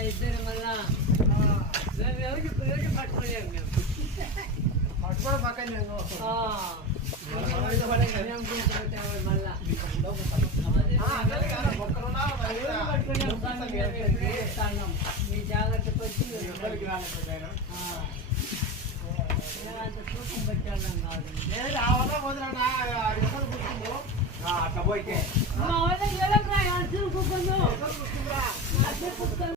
ఇద్దరు మళ్ళా ఎవరికి పట్టుకోలేము మేము పట్టుకోవడం పక్కన మళ్ళా మీ జాగ్రత్తకు వచ్చి అంత తూకం పెట్టాను కాదు అట్లా పోయితే కూర్చుందో